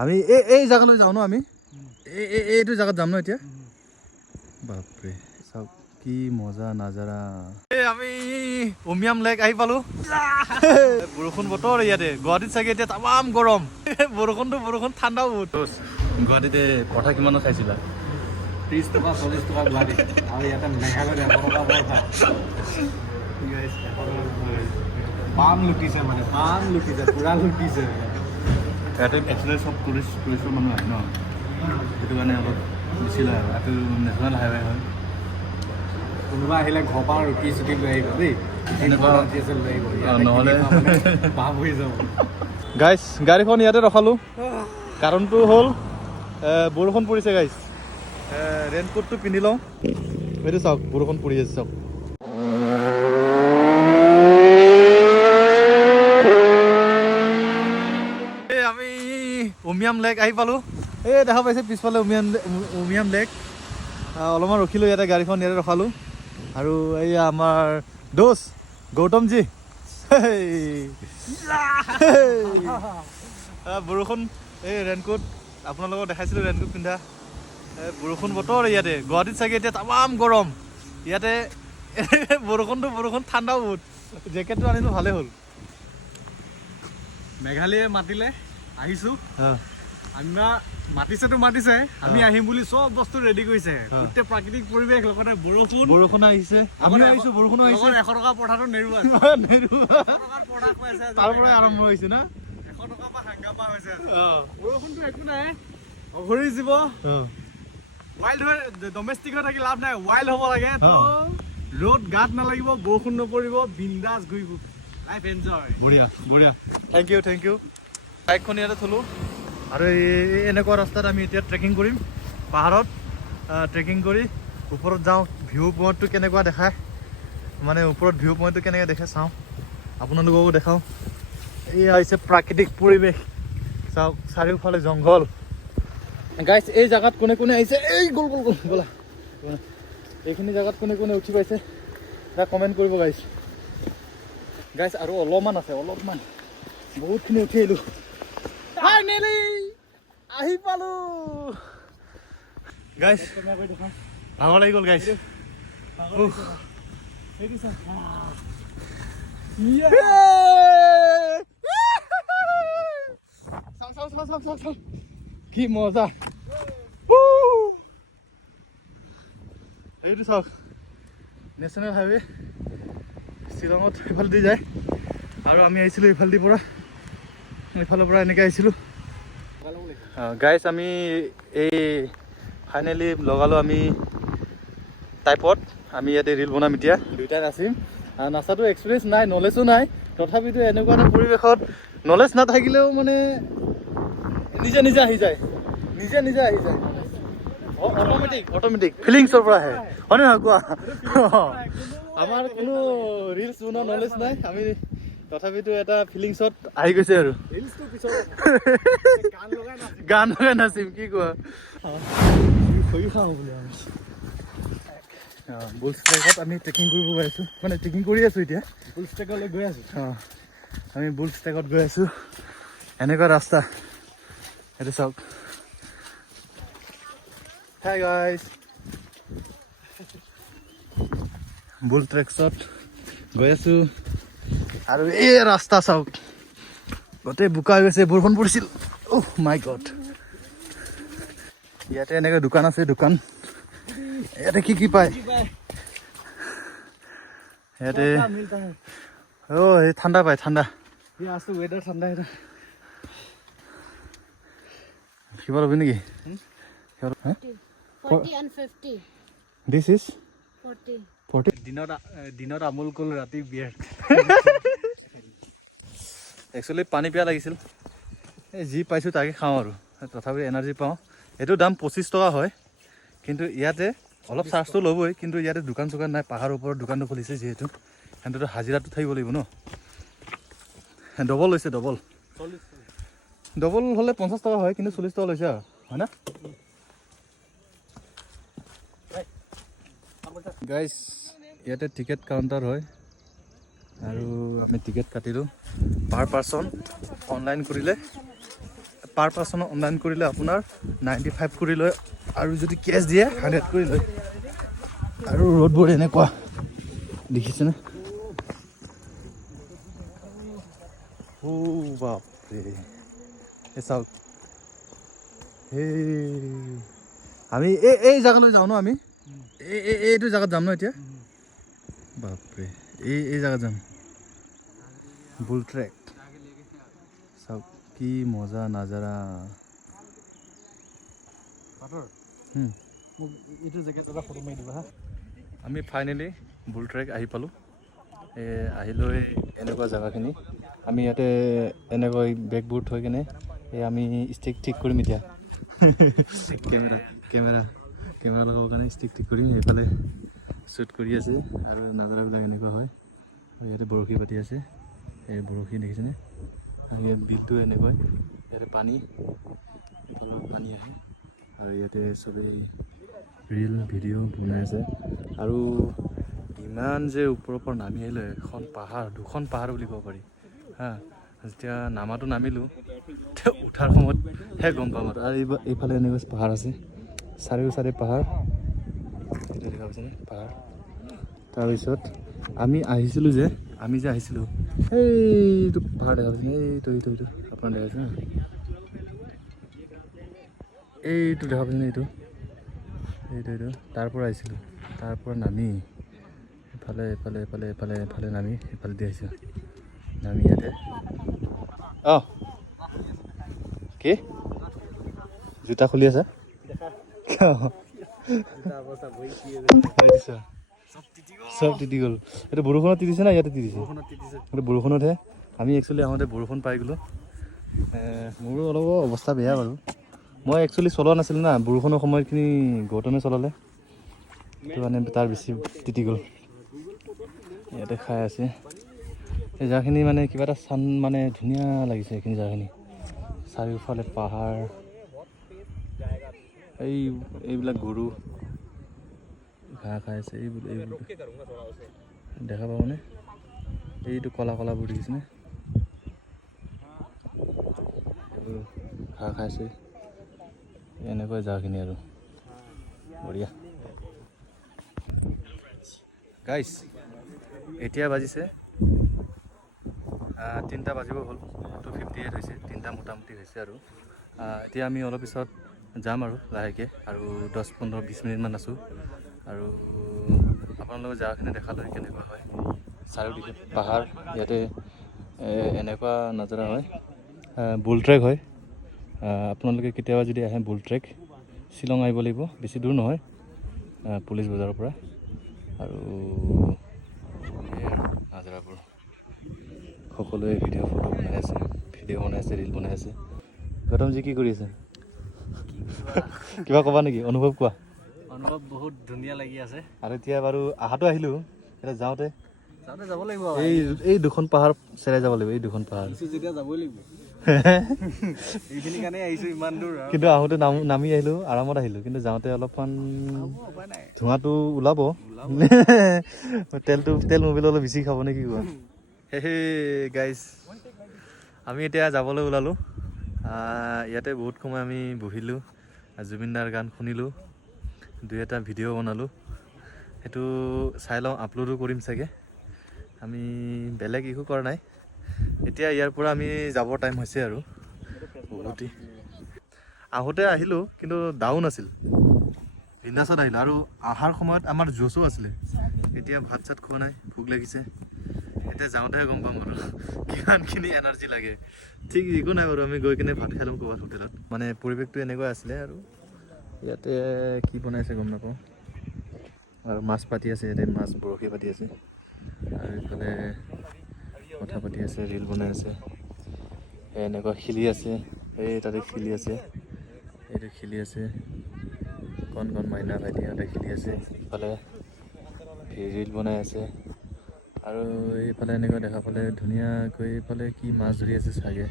আমি এই জায়গালৈ যাওঁ ন আমি এইটো জায়গাত যাম ন এতিয়া বাপৰে চাওক কি মজা নাজাৰা আমি উমিয়াম লেক আহি পালো বৰষুণ বতৰ ইয়াতে গুৱাহাটীত চাগে এতিয়া তামাম গৰম বৰষুণ ঠাণ্ডাও বহুত গুৱাহাটীতে পঠা কিমানো খাইছিলা 30 টকা 40 টকা গুৱাহাটী আৰু ইয়াতে মেঘালয়ত 100 টকা বৰ ভাল পাম লুটিছে মানে পুৰা লুটিছে ইয়াতে একচুৱেলি চব টুৰিষ্টৰ মানুহ আহে ন সেইটো কাৰণে অলপ বেছি লয় আৰু এইটো নেশ্যনেল হাইৱে হয় কোনোবা আহিলে ঘৰৰ পৰা ৰুটি চুটি লৈ আহিব দেই এনেকুৱা লৈ আহিব নহ'লে পাপ হৈ যাব গাইছ গাড়ীখন ইয়াতে ৰখালোঁ কাৰণটো হ'ল বৰষুণ পৰিছে গাইছ ৰেইনকোটটো পিন্ধি লওঁ এইটো চাওক বৰষুণ পৰি আছে চাওক আমি উমিয়াম লেক আহি পালোঁ এই দেখা পাইছে পিছফালে উমিয়াম লেক অলপমান ৰখিলোঁ ইয়াতে গাড়ীখন ইয়াতে ৰখালোঁ আৰু এইয়া আমাৰ দোষ গৌতমজী বৰষুণ এই ৰেইনকোট আপোনালোকক দেখাইছিলোঁ ৰেইনকোট পিন্ধা বৰষুণ বতৰ ইয়াতে গুৱাহাটীত চাগে এতিয়া তামাম গৰম ইয়াতে বৰষুণ ঠাণ্ডাও বহুত জেকেটটো আনিলোঁ ভালেই হ'ল মেঘালয়ে মাতিলে আহিছোঁ মাতিছে আমি আহিম বুলি চব বস্তু ৰেডি কৰিছে গোটেই প্ৰাকৃতিক পৰিৱেশ লগতে বৰষুণ আহিছে আমি আহিছোঁ বৰষুণো আহিছে 100 টকা পঠাটো নেৰুৱা তাৰ পৰাই আৰম্ভ হৈছে না 100 টকা পৰা হাংগামা হৈছে বৰষুণটো একো নাই অঘৰী জীৱ ৱাইল্ড হৈ ডমেষ্টিক হৈ থাকি লাভ নাই ৱাইল্ড হ'ব লাগে তো ৰ'দ গাত নালাগিব বৰষুণ নপৰিব বিন্দাছ ঘূৰিব লাইফ এনজয় বঢ়িয়া থেংক ইউ বাইকখন ইয়াতে থলোঁ আৰু এনেকুৱা ৰাস্তাত আমি এতিয়া ট্ৰেকিং কৰিম পাহাৰত ট্ৰেকিং কৰি ওপৰত যাওঁ ভিউ পইণ্টটো কেনেকুৱা দেখায় মানে ওপৰত ভিউ পইণ্টটো কেনেকৈ দেখে চাওঁ আপোনালোককো দেখাওঁ এই হৈছে প্ৰাকৃতিক পৰিৱেশ চাওক চাৰিওফালে জংঘল গাইছ এই জেগাত কোনে আহিছে এই গ'ল ব'লা এইখিনি জেগাত কোনে উঠি পাইছে এটা কমেণ্ট কৰিব গাইছ আৰু অলপমান আছে বহুতখিনি উঠি আহিলোঁ ফাইনেলি আহি পালোঁ গাইছ ভাগৰ লাগি গ'ল গাইছ চাওঁ কি মজা এইটো চাওক নেশ্যনেল হাইৱে শ্বিলঙত এইফালেদি যায় আৰু আমি আহিছিলোঁ এইফালৰ পৰা এনেকৈ আহিছিলোঁ গাইছ আমি এই ফাইনেলি লগালোঁ আমি টাইপত আমি ইয়াতে ৰিল বনাম এতিয়া দুইটাই নাচিম নাচাটো এক্সপিৰিয়েঞ্চ নাই নলেজো নাই তথাপিতো এনেকুৱা এটা পৰিৱেশত নলেজ নাথাকিলেও মানে নিজে আহি যায় অট'মেটিক ফিলিংছৰ পৰা আহে হয়নে নহয় কোৱা আমাৰ কোনো ৰিলছ বনোৱা নলেজ নাই আমি তথাপিতো এটা ফিলিংছত আহি গৈছে আৰু গান লগাই নাচিম কি কোৱা বুলছ ট্ৰেকত আমি ট্ৰেকিং কৰিব গৈ আছোঁ মানে ট্ৰেকিং কৰি আছোঁ এতিয়া বুলছ ট্ৰেকলৈ গৈ আছোঁ আমি বুলছ ট্ৰেকত গৈ আছোঁ এনেকুৱা ৰাস্তা এইটো চাওক হাই গাইছ বুল ট্ৰেকছত গৈ আছোঁ আৰু এই ৰাস্তা চাওক গোটেই বোকা হৈ গৈছে বৰষুণ পৰিছিল অহ মাই গড ইয়াতে এনেকৈ দোকান আছে ইয়াতে কি পায় ইয়াতে এই ঠাণ্ডা পায় ৱেডাৰ ঠাণ্ডা কিবা ল'বি নেকি 40 and 50. This is 40. দিনত আমুল কল ৰাতি বিয়াৰ একচুৱেলি পানী পিয়া লাগিছিল এই যি পাইছোঁ তাকে খাওঁ আৰু তথাপি এনাৰ্জি পাওঁ এইটো দাম 25 টকা হয় কিন্তু ইয়াতে অলপ চাৰ্জটো ল'বই কিন্তু ইয়াতে দোকান চোকান নাই পাহাৰৰ ওপৰত দোকানটো খুলিছে যিহেতু সিহঁততো হাজিৰাটো থাকিব লাগিব ন ডবল লৈছে ডবল হ'লে 50 টকা হয় কিন্তু 40 টকা লৈছে আৰু হয় না গাইছ ইয়াতে টিকেট কাউণ্টাৰ হয় আৰু আমি টিকেট কাটিলোঁ পাৰ পাৰ্চন অনলাইন কৰিলে পাৰ পাৰ্চন অনলাইন কৰিলে আপোনাৰ 95 কৰি লয় আৰু যদি কেছ দিয়ে 100 কৰি লয় আৰু ৰ'দবোৰ এনেকুৱা দেখিছেনে ও বাপৰে এই চাওক আমি এই জেগালৈ যাওঁ ন আমি এইটো জেগাত যাম ন এতিয়া বাপৰে এই জেগাত যাম বুল ট্ৰেক চাওক কি মজা নাজাৰা এইটো জেগাত এটা ফটো মাৰি দিবা হা আমি ফাইনেলি বুল ট্ৰেক আহি পালোঁ আহিলৈ এনেকুৱা জেগাখিনি আমি ইয়াতে এনেকৈ বেগবোৰ থৈ কিনে আমি ষ্টিক ঠিক কৰিম এতিয়া কেমেৰা লগাবৰ কাৰণে ষ্টিক ঠিক কৰিম এইফালে শ্বুট কৰি আছে আৰু নাজাৰাবিলাক এনেকুৱা হয় আৰু ইয়াতে বৰশী পাতি আছে এই বৰশী দেখিছেনে আৰু ইয়াত বিলটো এনেকৈ ইয়াতে পানী তলত পানী আহে আৰু ইয়াতে চবেই ৰিল ভিডিঅ' বনাই আছে আৰু ইমান যে ওপৰৰ পৰা নামি আহিলে এখন পাহাৰ দুখন পাহাৰ বুলি ক'ব পাৰি হা যেতিয়া নামাটো নামিলোঁ উঠাৰ সময়তহে গম পাম আৰু এইফালে এনেকুৱা পাহাৰ আছে চাৰিওফালে পাহাৰ এইটো দেখা পাইছেনে পাহাৰ তাৰপিছত আমি যে আহিছিলোঁ এইটো পাহাৰ দেখা পাইছেনে এইটো আপোনাৰ দেখা পাইছে এইটো দেখা পাইছেনে এইটো তাৰ পৰা আহিছিলোঁ তাৰ পৰা নামি এফালে নামি এফালে দি আহিছোঁ নামি ইয়াতে কি জোতা খুলি আছা চব তিতি গ'ল এইটো বৰষুণত তিতিছে না ইয়াতে তিতিছে এইটো বৰষুণতহে আমি একচুৱেলি আহোঁতে বৰষুণ পাই গ'লোঁ মোৰো অলপ অৱস্থা বেয়া বাৰু মই একচুৱেলি চলোৱা নাছিলোঁ না বৰষুণৰ সময়খিনি গৌতমে চলালে সেইটো কাৰণে তাৰ বেছি তিতি গ'ল ইয়াতে খাই আছে এই জেগাখিনি মানে কিবা এটা চান মানে ধুনীয়া লাগিছে এইখিনি জেগাখিনি চাৰিওফালে পাহাৰ এইবিলাক গৰু ঘাঁহ খাই আছে এইবোৰ দেখা পাবনে এইটো কলা কলাবোৰ দেখিছেনে এইবোৰ ঘাঁহ খাইছে এনেকুৱা জেগাখিনি আৰু বঢ়িয়া গাইছ এতিয়া বাজিছে 3টা বাজিব হ'ল 2:58 হৈছে 3টা মোটামুটি হৈছে আৰু এতিয়া আমি অলপ পিছত যাম আৰু লাহেকৈ আৰু 10-15-20 মিনিটমান আছোঁ আৰু আপোনালোকে জেগাখিনি দেখালৈ কেনেকুৱা হয় চাৰিওদিশে পাহাৰ ইয়াতে এনেকুৱা নজৰা হয় বুল ট্ৰেক হয় আপোনালোকে কেতিয়াবা যদি আহে বুল ট্ৰেক শ্বিলং আহিব লাগিব বেছি দূৰ নহয় পুলিচ বজাৰৰ পৰা আৰু নাজৰাবোৰ সকলোৱে ফটো বনাই আছে ৰিল বনাই আছে গৌতমজী কি কৰি আছে কিবা ক'বা নেকি অনুভৱ কোৱা অনুভৱ বহুত ধুনীয়া লাগি আছে আৰু এতিয়া বাৰু আহাতো আহিলোঁ এতিয়া যাওঁতে যাব লাগিব এই দুখন পাহাৰ চেৰাই যাব লাগিব এই দুখন পাহাৰ যেতিয়া যাবই লাগিব এইখিনি কাৰণে আহিছোঁ ইমান দূৰ কিন্তু আহোঁতে নামি আহিলোঁ আৰামত আহিলোঁ কিন্তু যাওঁতে অলপমান উপায় নাই ধোঁৱাটো ওলাব তেল মোবিল অলপ বেছি খাব নে কি কোৱা হে গাইজ আমি এতিয়া যাবলৈ ওলালোঁ ইয়াতে বহুত সময় আমি বহিলোঁ জুবিন দাৰ গান শুনিলোঁ 2-এটা ভিডিঅ' বনালোঁ সেইটো চাই লওঁ আপলোডো কৰিম চাগে আমি বেলেগ একো কৰা নাই এতিয়া ইয়াৰ পৰা আমি যাবৰ টাইম হৈছে আৰু বহুতেই আহোঁতে আহিলোঁ কিন্তু ডাউন আছিল বিন্দাছত আহিলোঁ আৰু অহাৰ সময়ত আমাৰ জোচো আছিলে এতিয়া ভাত চাত খোৱা নাই ভোক লাগিছে এতিয়া যাওঁতেহে গম পাম আৰু কিমানখিনি এনাৰ্জি লাগে ঠিক একো নাই বাৰু আমি গৈ কিনে ভাত খাই ল'ম ক'ৰবাত হোটেলত মানে পৰিৱেশটো এনেকুৱা আছিলে আৰু ইয়াতে কি বনাইছে গম নাপাওঁ আৰু মাছ পাতি আছে ইয়াতে মাছ বৰশী পাতি আছে আৰু এইফালে কথা পাতি আছে ৰিল বনাই আছে এনেকুৱা শিলি আছে এই তাতে শিলি আছে এইটো শিলি আছে কণ মাইনা ভাইটিহঁতে খেলি আছে ইফালে ৰিল বনাই আছে আৰু এইফালে এনেকুৱা দেখা পালে ধুনীয়াকৈ এইফালে কি মাছ ধৰি আছে চাগে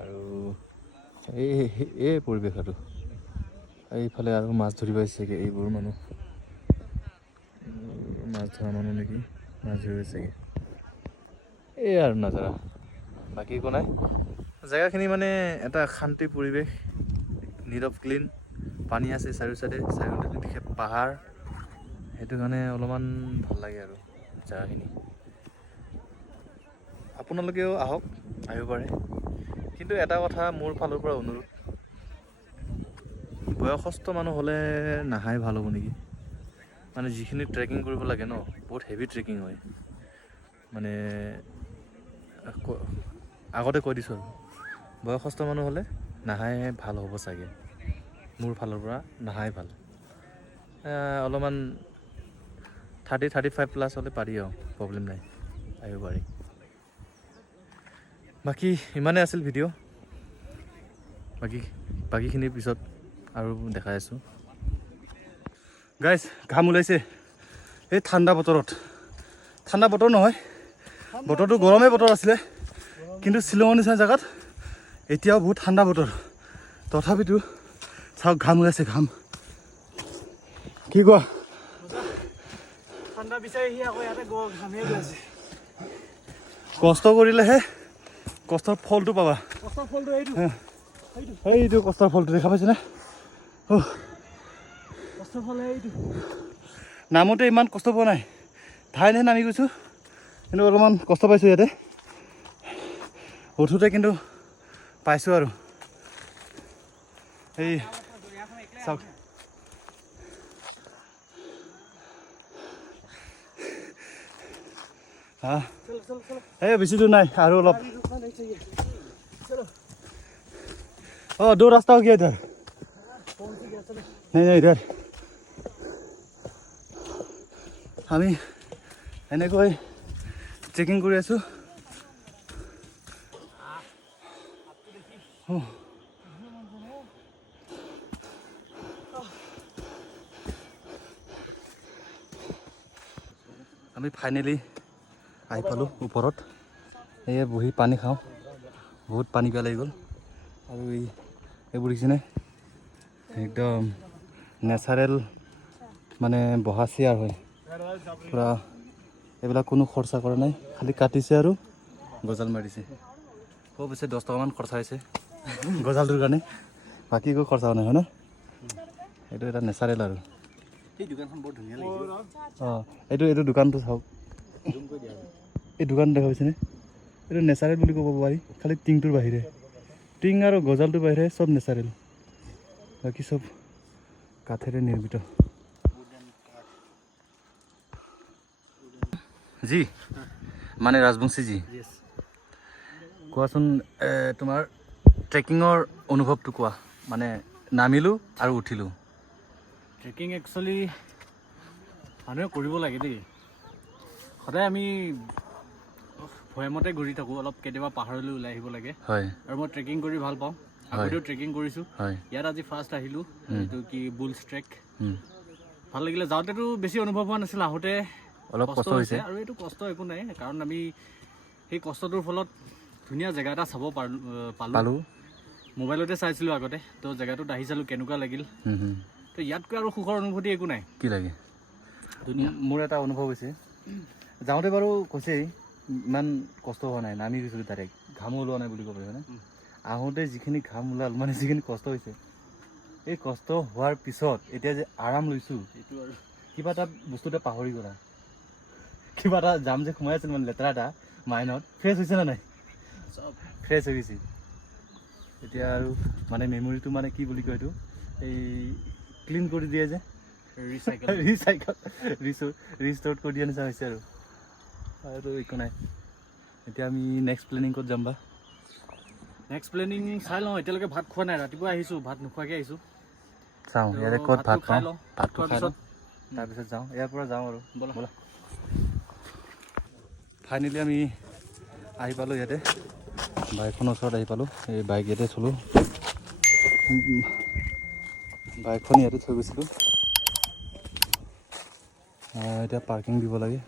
আৰু এই পৰিৱেশ আৰু এইফালে আৰু মাছ ধৰিব আহিছেগৈ এইবোৰ মানুহ মাছ ধৰা মানুহ নেকি মাছ ধৰিব চাগে এই আৰু নাজাৰা বাকী একো নাই জেগাখিনি মানে এটা শান্তি পৰিৱেশ, নীৰৱ ক্লিন, পানী আছে চাৰিও চাইডে দিশে পাহাৰ, সেইটো কাৰণে অলপমান ভাল লাগে আৰু জেগাখিনি। আপোনালোকেও আহক, আহিব পাৰে। কিন্তু এটা কথা মোৰ ফালৰ পৰা অনুৰোধ, বয়সস্থ মানুহ হ'লে নাহাই ভাল হ'ব নেকি। মানে যিখিনি ট্ৰেকিং কৰিব লাগে ন, বহুত হেভি ট্ৰেকিং হয়। মানে আগতে কৈ দিছোঁ আৰু বয়সস্থ মানুহ হ'লে নাহাই ভাল হ'ব চাগে, মোৰ ফালৰ পৰা নাহাই ভাল। অলপমান 30-35 প্লাছ হ'লে পাৰি আৰু প্ৰব্লেম নাই, আহিব পাৰি। বাকী ইমানেই আছিল ভিডিঅ', বাকীখিনিৰ পিছত আৰু দেখাই আছোঁ। গাইজ ঘাম ওলাইছে এই ঠাণ্ডা বতৰত। ঠাণ্ডা বতৰ নহয়, বতৰটো গৰমেই বতৰ আছিলে, কিন্তু শ্বিলঙৰ নিচিনা জেগাত এতিয়াও বহুত ঠাণ্ডা বতৰ। তথাপিতো চাওক ঘাম ওলাইছে, ঘাম। কি কোৱা? ঠাণ্ডা বিচাৰি আহি আকৌ ইয়াতে ঘামিয়ে গৈ আছে। কষ্ট কৰিলেহে কষ্টৰ ফলটো পাবা। কষ্টৰ ফলটো এইটো কষ্টৰ ফলটো দেখা পাইছেনে? কষ্টৰ ফল এইটো। নামোতে ইমান কষ্ট পোৱা নাই, ঠাইহে নামি গৈছোঁ, কিন্তু অলপমান কষ্ট পাইছোঁ ইয়াতে। উঠোঁতে কিন্তু পাইছোঁ আৰু এই চাওক। এই বেছি দূৰ নাই, আৰু অলপ। दो रास्ता हो गया इधर। नहीं इधर আমি এনেকৈ ট্ৰেকিং কৰি আছোঁ। আমি ফাইনেলি আহি পালোঁ ওপৰত। এয়ে বহি পানী খাওঁ, বহুত পানী পিয়াহ লাগি গ'ল। আৰু এইবোৰ দেখিছেনে, একদম নেচাৰেল মানে বহা চেয়াৰ হয় পূৰা। এইবিলাক কোনো খৰচা কৰা নাই, খালি কাটিছে আৰু গজাল মাৰিছে। খুব বেছি 10 টকামান খৰচা হৈছে গজালটোৰ কাৰণে, বাকী একো খৰচা হোৱা নাই, হয় ন? এইটো এটা নেচাৰেল আৰু এই দোকানখন বৰ ধুনীয়া লাগিছে। এইটো দোকানটো চাওক, এই দোকান দেখা পাইছেনে? এইটো নেচাৰেল বুলি ক'ব পাৰি, খালি টিংটোৰ বাহিৰে। টিং আৰু গজালটোৰ বাহিৰে চব নেচাৰেল, বাকী চব কাঠেৰে নিৰ্মিত। জি মানে ৰাজবংশী জি, কোৱাচোন তোমাৰ ট্ৰেকিঙৰ অনুভৱটো কোৱা। মানে নামিলোঁ আৰু উঠিলোঁ। ট্ৰেকিং একচুৱেলি মানুহে কৰিব লাগে দেই। সদায় আমি ভৈয়ামতে ঘূৰি থাকোঁ, অলপ কেতিয়াবা পাহাৰলৈ ওলাই আহিব লাগে। হয়, আৰু মই ট্ৰেকিং কৰি ভাল পাওঁ, আগতেও ট্ৰেকিং কৰিছোঁ। হয়, ইয়াত আজি ফাৰ্ষ্ট আহিলোঁ, এইটো কি বুলছ ট্ৰেক। ভাল লাগিলে। যাওঁতেতো বেছি অনুভৱ হোৱা নাছিল, আহোঁতে অলপ কষ্ট হৈছে। আৰু এইটো কষ্ট একো নাই, কাৰণ আমি সেই কষ্টটোৰ ফলত ধুনীয়া জেগা এটা চাব পালোঁ। মোবাইলতে চাইছিলোঁ আগতে, তো জেগাটোত আহি চালোঁ কেনেকুৱা লাগিল। তো ইয়াতকৈ আৰু সুখৰ অনুভূতি একো নাই। কি লাগে? মোৰ এটা অনুভৱ হৈছে, যাওঁতে বাৰু কৈছেই ইমান কষ্ট হোৱা নাই, নামি গৈছিলোঁ ডাইৰেক্ট, ঘামো ওলোৱা নাই বুলি ক'ব পাৰি, হয়নে? আহোঁতে যিখিনি ঘাম ওলাল, মানে যিখিনি কষ্ট হৈছে, এই কষ্ট হোৱাৰ পিছত এতিয়া যে আৰাম লৈছোঁ, সেইটো আৰু কিবা এটা বস্তু এটা পাহৰি গ'লা, কিবা এটা জাম যে সোমাই আছিল মানে লেতেৰা এটা মাইণ্ডত, ফ্ৰেছ হৈছে নে নাই? চব ফ্ৰেছ হৈ গৈছে এতিয়া। আৰু মানে মেমৰিটো মানে কি বুলি কয় এইটো, এই ক্লিন কৰি দিয়ে যে, ৰিষ্ট'ৰ কৰি দিয়া নিচিনা হৈছে আৰু একো নাই। এতিয়া আমি নেক্সট প্লেনিং ক'ত যাম বা? নেক্সট প্লেনিং চাই লওঁ, এতিয়ালৈকে ভাত খোৱা নাই, ৰাতিপুৱা আহিছোঁ, ভাত নোখোৱাকৈ আহিছোঁ। চাওঁ ইয়াতে ক'ত ভাত খাওঁ, ভাতটো খাই লওঁ, তাৰপিছত যাওঁ, ইয়াৰ পৰা যাওঁ আৰু ব'লা। ফাইনেলি আমি আহি পালোঁ ইয়াতে, বাইকখনৰ ওচৰত আহি পালোঁ। এই বাইক ইয়াতে থলোঁ, বাইকখন ইয়াতে থৈ গৈছিলোঁ। এতিয়া পাৰ্কিং দিব লাগে।